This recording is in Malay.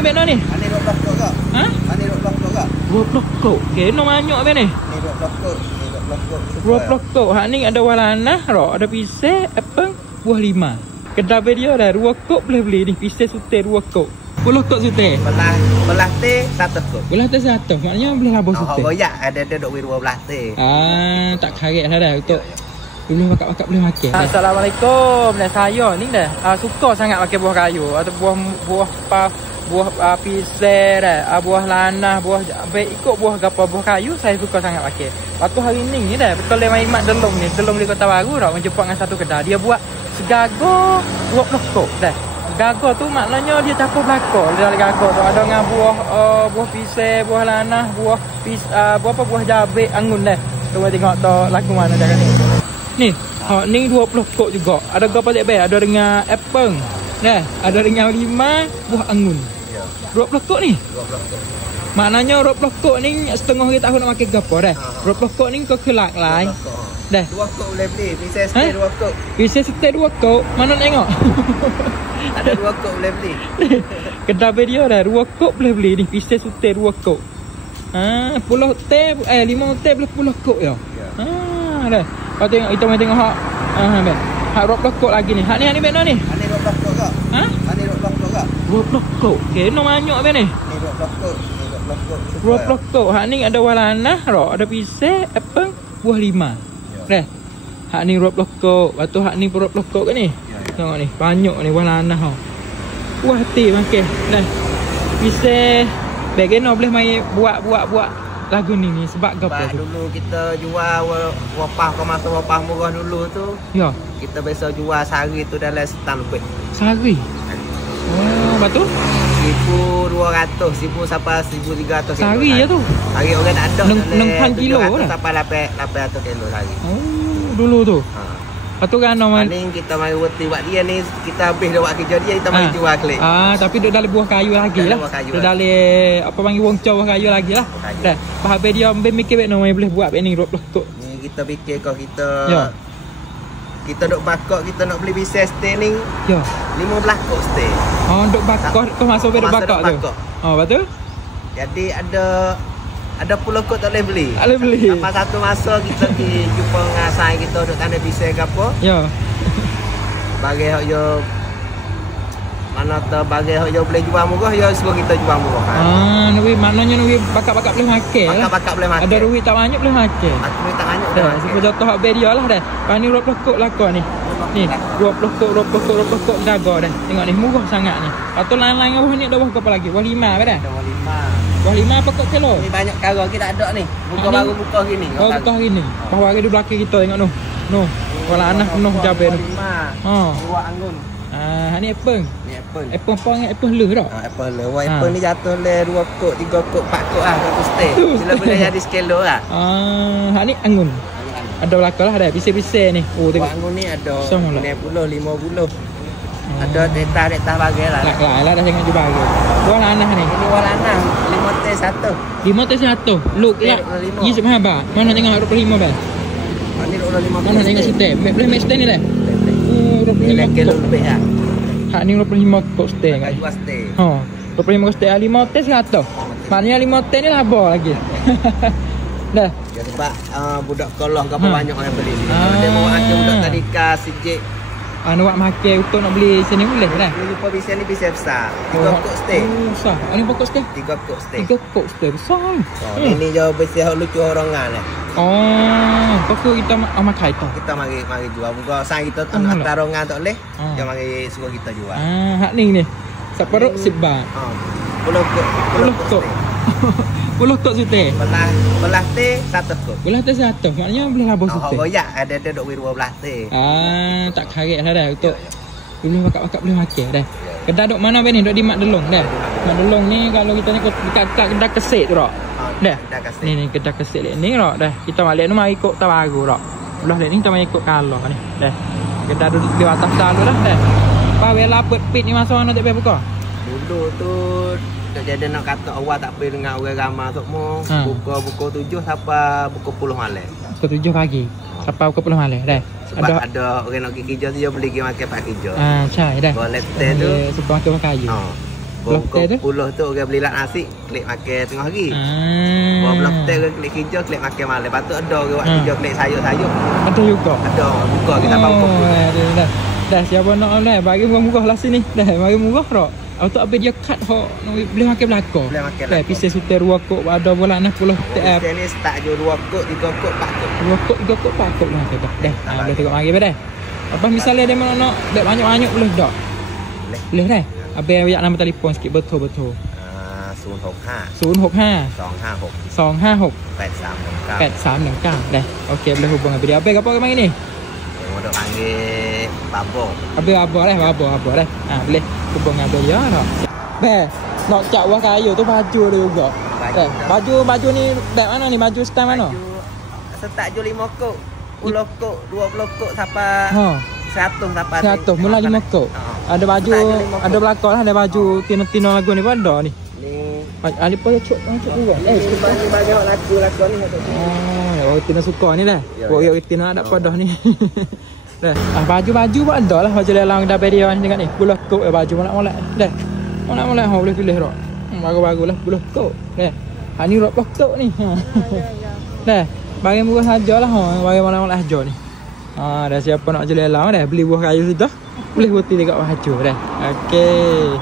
ni beno ni? Ini 12 kok kak. Ha? Ini 12 kok kak. 12 kok. Kena banyak ben ni. Ini 12 kok. Ini 12 kok. 12 kok. Hak ni ada warna ro, ada pisang, apel, buah 5. Kedai dia dah 2 kok boleh beli ni. Pisang sute 2 kok. 10 kok sute. Belah teh 1 kok. Belah teh 1. Maknanya boleh labur sute. Oh ya, ada dok 12 teh. Tak karet lah dah untuk boleh bakak-bakak boleh makan. Assalamualaikum. Dan saya ni dah suka sangat makan buah kayu atau buah pisang dah, buah lanah, buah ikut buah gapo buah kayu saya suka sangat makan. Waktu hari ni dah betul le mai mak delong ni, delong di Kota Baru dah menjumpa dengan satu kedai. Dia buat segago 20 kok dah. Gago tu maknanya dia campur belakang. Dia dalam gago tu ada dengan buah pisang, buah lanah, buah jabe, anggun dah. Cuba tengok tu lagu mana dah ni. Ni, ni 20 kok juga. Ada gapo tak baik? Ada dengan apple. Dah, ada dengan 5 buah anggun. Ya. 20 kok ni. 20 kok. Maknanya 20 kok ni setengah hari tahun nak makan gapo dah. 20 kok ni kau kelak lai. Dah. 2 kok boleh beli. Pisang sete 2 kok. Pisang sete 2 kok. Mana tengok? Ada 2 kok boleh beli. Kedai dia dah 2 kok boleh beli ni. Pisang sete 2 kok. 10 teh 5 teh boleh 10 kok ya. Dah. Kau tengok kita mai tengok hak. Ben. Hak 20 kok lagi ni. Hak ni ben ni. Ini 12 kok kak. Ha? Ini 12 kok kak. 20 kok. Kena banyak ben ni. Ini 12 kok. Ini 12 kok. 20 kok. Hak ni ada warna ro, ada pisang, apel, buah 5. Dah. Hak ni 20 kok. Lepas tu hak ni 20 kok ke ni? Tengok ni, banyak ni warna ha. Puas hati makan. Dah. Pisang bagaimana boleh mai buat lagu ni sebab gapo tu? Dulu kita jual wapah kau masa wapah murah dulu tu. Ya. Kita biasa jual sehari tu dalam setan lebih. Sehari. Oh, betul? 1,200, 1,000 sampai 1,300 kilo. Sehari je tu. Hari orang tak ada. 6 kilo dah. Sampai 800 kilo sehari. Oh, dulu tu. Lepas tu kan nama ni kita mai roti buat dia ni, kita habis dah buat kerja dia, kita mai jual kelik. Tapi duduk dalam buah kayu lagi lah. Duduk dalam apa panggil wong buah kayu lagi lah. Dah. Habis dia ambil mikir baik nama boleh buat baik ni 20 kok. Ni kita fikir kau kita kita duk bakar, kita nak beli bisnes stay ni. Ya. 15 kok stay. Duk bakar tu masuk duk bakar tu. Betul? Jadi ada 10 kok tak boleh beli. Tak boleh beli. Sampai satu masa kita pergi jumpa dengan asai kita duk tanda bisnes ke apa. Ya. Bagi hak yo mana tu bagi hak yo boleh jual murah, yo suruh kita jual murah. Nuwi maknanya nuwi bakak-bakak boleh makan lah. Bakak-bakak boleh makan. Ada duit tak banyak boleh makan. Duit tak banyak. Dah, sebab jatuh hak dia lah dah. Lepas ni 20 kok lakon ni. Ni 20 kok daga dah. Tengok ni murah sangat ni. Lepas tu lain-lain buah ni ada buah apa lagi? Buah 5 ke dah? Ada buah 5. Buah 5 apa kok kilo? Ni banyak kara kita ada ni. Buka baru buka hari ni. Buka hari ni. Bahawa hari di belakang kita tengok noh. Noh. Wala anak penuh jabe tu. 5. Buah anggun. Ni apple. Ni apple. Apple apa dengan apple le dah? Apple le. Wah apple ni jatuh le 2 kok, 3 kok, 4 kok ah satu stay. Sila boleh jadi skelo lah. Ni anggun. Ada belakang lah dah. Pisang-pisang ni. Oh tengok. Anggun ni ada 60, 50. Ada data bagai lah. Lah dah jangan jual lagi. Buah lanah ni. Ini buah lanah 5 teh 1. 5 teh 1. Look lah. Ni seberapa? Mana tengok 25 bang? Ni 25. Mana tengok sete? Boleh make stay ni dah. 25 kilo lebih ah. Hak ni 25 kok stay kan. 2 stay. 25 kok stay 5 teh 100. Maknanya 5 teh ni labor lagi. Dah. Ya sebab budak kolong apa banyak orang beli ni. Dia mau akak budak tadika sijik. Nak makan untuk nak beli sini boleh dah. Ni lupa bisnes ni bisnes besar. 3 kok stay. Besar. Ni berapa kok stay? 3 kok stay. 3 kok stay besar. Ini jauh bisnes lucu orangan lah. Kau kita makan itu. Kita mari jual. Muka sang kita nak tarongan tak boleh. Dia mari suruh kita jual. Hak ni. Separuh 10 baht. 10 kok. 10 kok sute. Belah teh 1 kok. Belah teh 1. Maknanya boleh labur sute. Banyak ada duk 12 teh. Tak karet lah dah untuk boleh bakak-bakak boleh makan dah. Kedai duk mana ben ni? Duk di Mak Delong dah. Mak Delong ni kalau kita ni dekat kedai kesek tu dah. Dah. Ni kedai kesek ni dah. Dah. Kita balik ni mari ikut Tawaru dah. Belah ni kita mari ikut Kalah ni. Dah. Kedai duduk di atas dalu dah. Dah. Apa bela pit ni masa mana tak boleh buka? Dulu tu tak jadi nak kata awak tak pergi dengan orang ramai semua. Buka pukul 7 sampai pukul 10 malam. Pukul 7 pagi sampai pukul 10 malam dah. Sebab ada orang nak pergi kerja tu dia boleh pergi makan pak kerja. Cai dah. Boleh teh tu suka makan kayu. Pukul 10 tu orang beli nasi, klik makan tengah hari. Buah belah klik hijau, klik makan malam. Lepas tu ada orang buat hijau klik sayur-sayur. Ada juga. Ada, buka kita pukul. Dah siapa nak online bagi murah-murah lah sini. Dah bagi murah tak? Auto habis dia cut hok boleh makan belakang. Boleh makan. Dah pisau sutai 2 kok ada bola 60 TF. Ni start je 2 kok, 3 kok, 4 kok. 2 kok, 3 kok, 4 kok lah kita. Dah. Boleh tengok mari dah. Apa misalnya dia nak dak banyak-banyak boleh tak? Boleh dah. Habis ayat nombor telefon sikit betul-betul. 065 256 8319 dah. Okey boleh hubung habis dia. Habis apa kemarin ni? Untuk panggil babo. Habis babo dah. Boleh hubung habis dia tak? Nak cak buah kayu tu baju dia juga. Baju ni dak mana ni? Baju stand mana? Start je 5 kok, 10 kok, 20 kok sampai 100 sampai 100 mula 5 kok. Ada baju, ada belakang lah, ada baju tina-tina lagu ni pun ada ni. Ali pun cuk juga. Bagi lagu ni. Oh, tina suka ni dah. Boyok tina ada padah ni. Dah. Baju pun ada lah, baju lelang dah beri ni tengok ni. 10 kok baju molek-molek. Dah. Molek-molek boleh pilih rak. Bagus-bagus lah 10 kok. Dah. Ni 20 kok ni. Dah. Bagi murah sajalah bagi molek-molek aja ni. Dah siapa nak jual lelang dah beli buah kayu sudah. Boleh buat dekat baju dah. Okey.